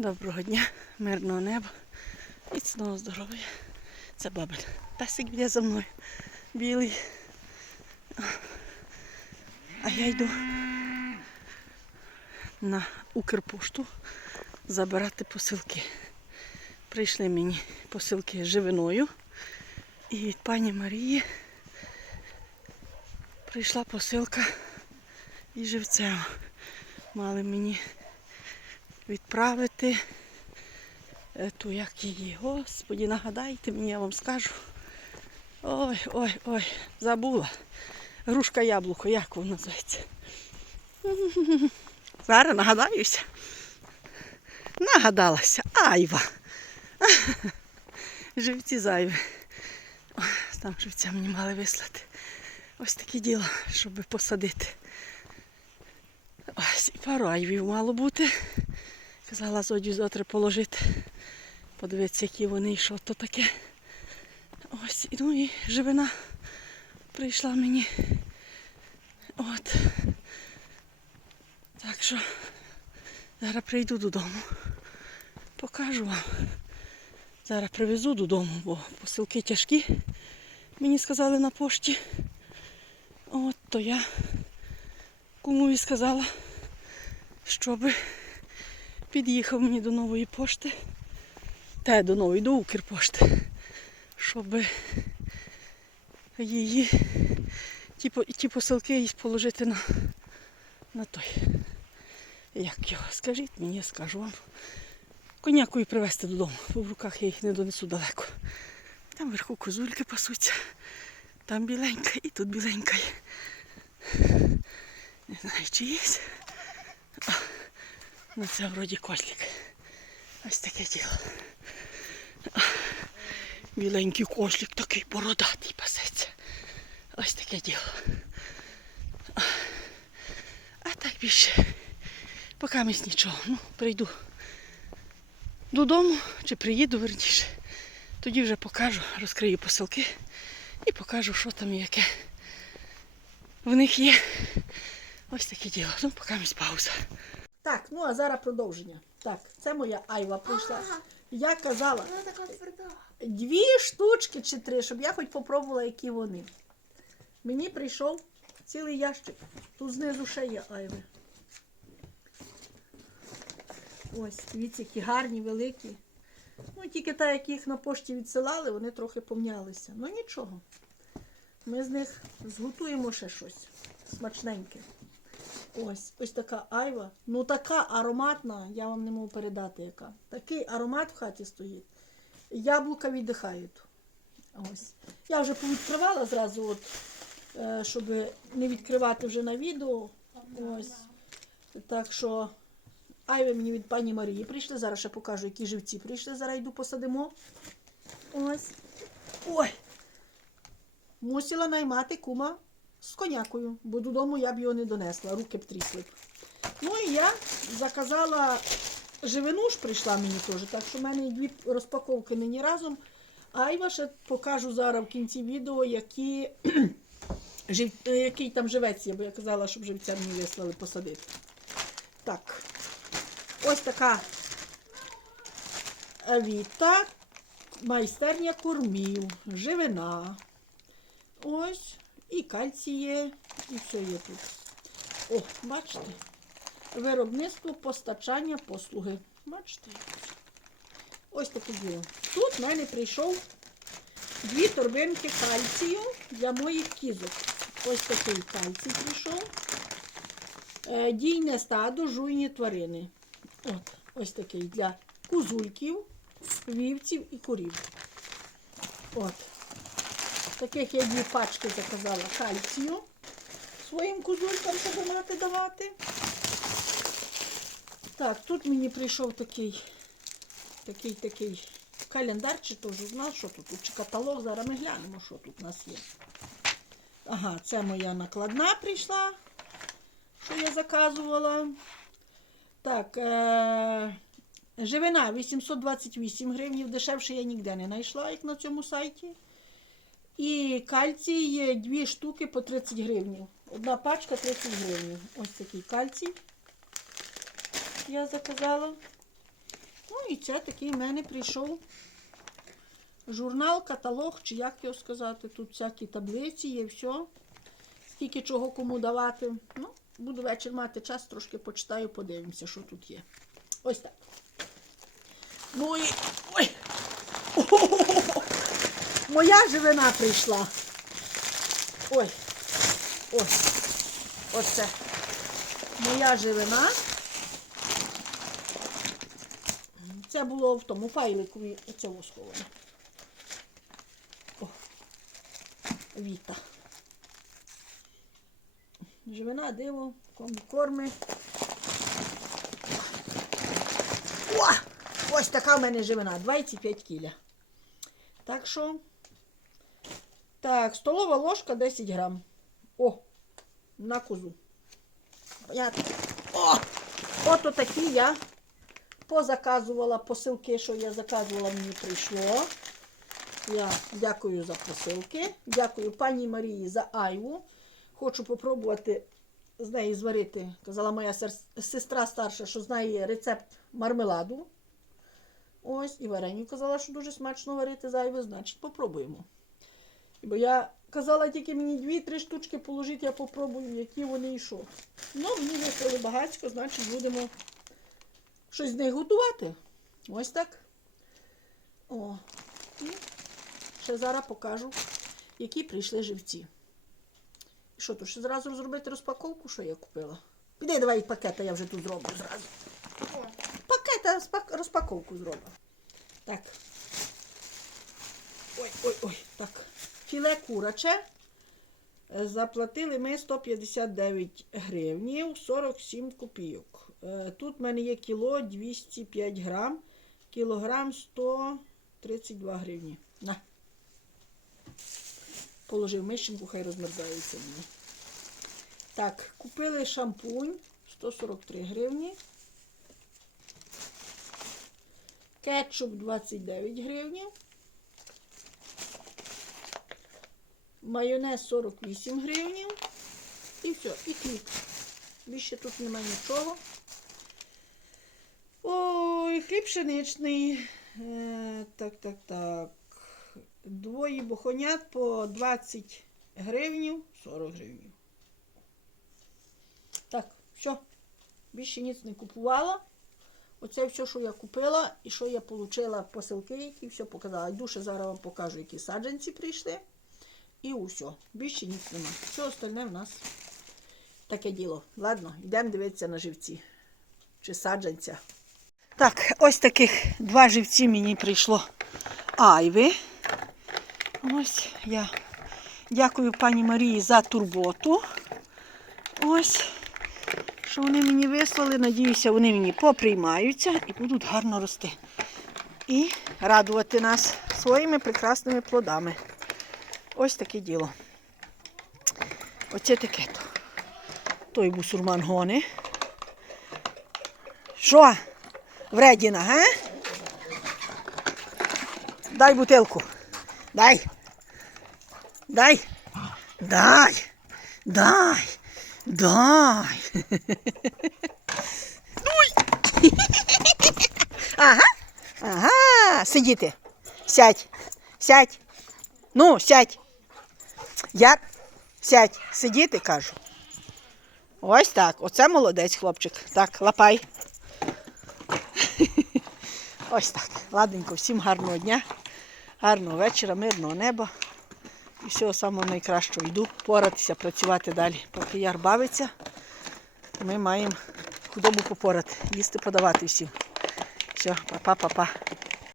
Доброго дня, мирного неба, міцного здоров'я. Це бабин. Песик йде за мною. Білий. А я йду на Укрпошту забирати посилки. Прийшли мені посилки живиною. І від пані Марії прийшла посилка із живцем. Мали мені відправити е, ту, як її. Господі, нагадайте мені, я вам скажу. Ой, ой, ой, забула. Грушка яблуко, як воно називається? Зараз нагадаюся. Нагадалася. Айва. Живці зайві. Там живця мені мали вислати. Ось таке діло, щоб посадити. Ось і пару айвів мало бути. Казала зодю завтра положити. Подивитися, які вони і що то таке. Ось, і, ну і живина прийшла мені. От. Так що зараз прийду додому. Покажу вам. Зараз привезу додому, бо посилки тяжкі. Мені сказали на пошті. От то я кумові сказала, щоб під'їхав мені до нової пошти. Та до нової, до Укрпошти. Щоб її ті, ті посилки їй положити на, на той. Як його? Скажіть мені, я скажу вам. Конякою привезти додому, бо в руках я їх не донесу далеко. Там вверху козульки пасуться, там біленька і тут біленька. Не знаю, чи є. Ну це вроді котлик. Ось таке діло. Біленький кошлик такий бородатий пасеться. Ось таке діло. А, так більше. Поки місь нічого. Ну, прийду додому чи приїду верніше. Тоді вже покажу, розкрию посилки і покажу, що там яке в них є. Ось таке діло. Ну, поки місь пауза. Так, ну а зараз продовження. Так, це моя айва прийшла. Я казала, дві штучки чи три, щоб я хоч попробувала, які вони. Мені прийшов цілий ящик. Тут знизу ще є айви. Ось, дивіться, які гарні, великі. Ну, тільки так, як їх на пошті відсилали, вони трохи помнялися. Ну нічого. Ми з них зготуємо ще щось смачненьке. Ось, ось така айва. Ну така ароматна, я вам не можу передати яка. Такий аромат в хаті стоїть. Яблука віддихають. Ось. Я вже повідкривала зразу, от, е, щоб не відкривати вже на відео. Ось. Так що айви мені від пані Марії прийшли. Зараз ще покажу, які живці прийшли. Зараз йду посадимо. Ось. Ой! Мусила наймати кума з конякою, бо додому я б його не донесла, руки б трісли. Ну і я заказала живину ж прийшла мені теж, так що в мене дві розпаковки нині разом. Айва ще покажу зараз в кінці відео, які, жив, е, який там живець є, бо я казала, щоб живця мені вислали посадити. Так, ось така Віта, майстерня кормів, живина. Ось, і кальцій є, і все є тут. О, бачите? Виробництво постачання послуги. Бачите? Ось таке діло. Тут в мене прийшов дві торбинки кальцію для моїх кізок. Ось такий кальцій прийшов. Е, Дійне стадо, жуйні тварини. От, ось такий для кузульків, вівців і курів. От. Таких я дві пачки заказала кальцію своїм кузулькам, щоб мати давати. Так, тут мені прийшов такий, такий, такий календар, чи то журнал, що тут, чи каталог. Зараз ми глянемо, що тут у нас є. Ага, це моя накладна прийшла, що я заказувала. Так, е- живина 828 гривень, дешевше я ніде не знайшла, як на цьому сайті. І кальцій дві штуки по 30 гривень. Одна пачка 30 гривень. Ось такий кальцій я заказала. Ну і це такий в мене прийшов журнал, каталог, чи як його сказати. Тут всякі таблиці є, все. Скільки чого кому давати. Ну, буду вечір мати час, трошки почитаю, подивимося, що тут є. Ось так. Ну і. Ой! Моя живина прийшла. Ой. Ось. Оце. Моя живина. Це було в тому файлику цього сховано. О. Віта. Живина, диво, корми. О! Ось така в мене живина, 25 кіля. Так що. Так, столова ложка 10 грам. О, на козу. Понятно? О! Ото такі я позаказувала посилки, що я заказувала, мені прийшло. Я дякую за посилки. Дякую пані Марії за айву. Хочу попробувати з неї зварити. Казала моя сестра старша, що знає рецепт мармеладу. Ось, і вареню казала, що дуже смачно варити з айви, значить попробуємо. Бо я казала тільки мені дві-три штучки положити, я попробую, які вони і що. Ну, мені вислали багатько, значить будемо щось з них готувати. Ось так. О. І ще зараз покажу, які прийшли живці. Що, то ще зразу зробити розпаковку, що я купила? Піди, давай пакета, я вже тут зроблю зразу. Пакета розпаковку зроблю. Так. Ой, ой, ой, так. Філе кураче. Е, Заплатили ми 159 гривнів 47 копійок. Е, Тут в мене є кіло 205 грам, кілограм 132 гривні. На. Положив мишеньку, хай розмерзається мені. Так, купили шампунь 143 гривні. Кетчуп 29 гривнів. Майонез 48 гривнів. І все, і хліб. Більше тут немає нічого. Ой, хліб пшеничний. Е, так, так, так. Двоє бухонят по 20 гривнів, 40 гривнів. Так, все. Більше ніц не купувала. Оце все, що я купила і що я отримала посилки, які все показала. Ще зараз вам покажу, які саджанці прийшли. І усе. Більше ніч нема. Все остальне в нас таке діло. Ладно, йдемо дивитися на живці. Чи саджанця. Так, ось таких два живці мені прийшло айви. Ось я дякую пані Марії за турботу. Ось, що вони мені вислали. Надіюся, вони мені поприймаються і будуть гарно рости. І радувати нас своїми прекрасними плодами. Ось таке діло. Оце таке то. Той бусурман гони. Що? Вредіна, га? Дай бутилку. Дай. Дай. Дай. Дай. Дай. Ой. Ага. Ага. Сидіти. Сядь. Сядь. Ну, сядь. Я сядь, сидіти, кажу. Ось так. Оце молодець, хлопчик. Так, лапай. Ось так. Ладненько, всім гарного дня, гарного вечора, мирного неба. І всього самого найкращого. Йду поратися, працювати далі. Поки яр бавиться, ми маємо худобу попорати, їсти подавати всім. Все, па-па-па-па.